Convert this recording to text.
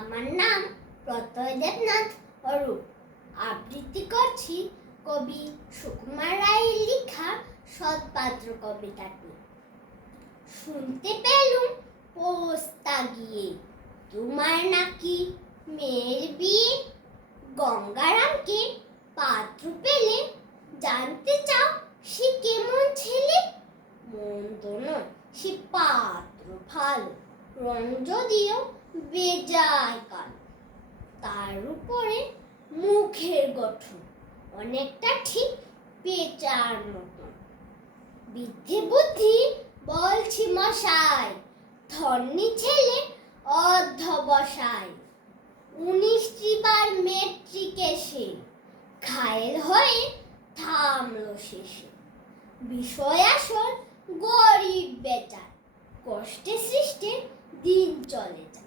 আমার নাম প্রত্যয় দেবনাথ অরূপ। আবৃত্তি করছি কবি সুকুমার রায়ের লেখা সৎপাত্র কবিতাটি। শুনতে পেলুম পোস্তা গিয়ে তোমার নাকি মেয়ের বিয়ে। গঙ্গারামকে পাত্র পেলে জানতে চাও সে কেমন ছেলে। মন্দ নয় সে পাত্র ভালো, রং যদিও বেজায় কালো। তার উপরে মুখের গঠন অনেকটা ঠিক পেঁচার মতন। বিদ্যে বুদ্ধি বলছি মশাই, ধন্যী ছেলে অধ্যবসায়। 19টি বার মেট্রিকে সে ঘায়েল হয়ে থামলো শেষে। বিষয় আসল গরিব বেচার, কষ্টে সৃষ্টে দিন চলে যায়।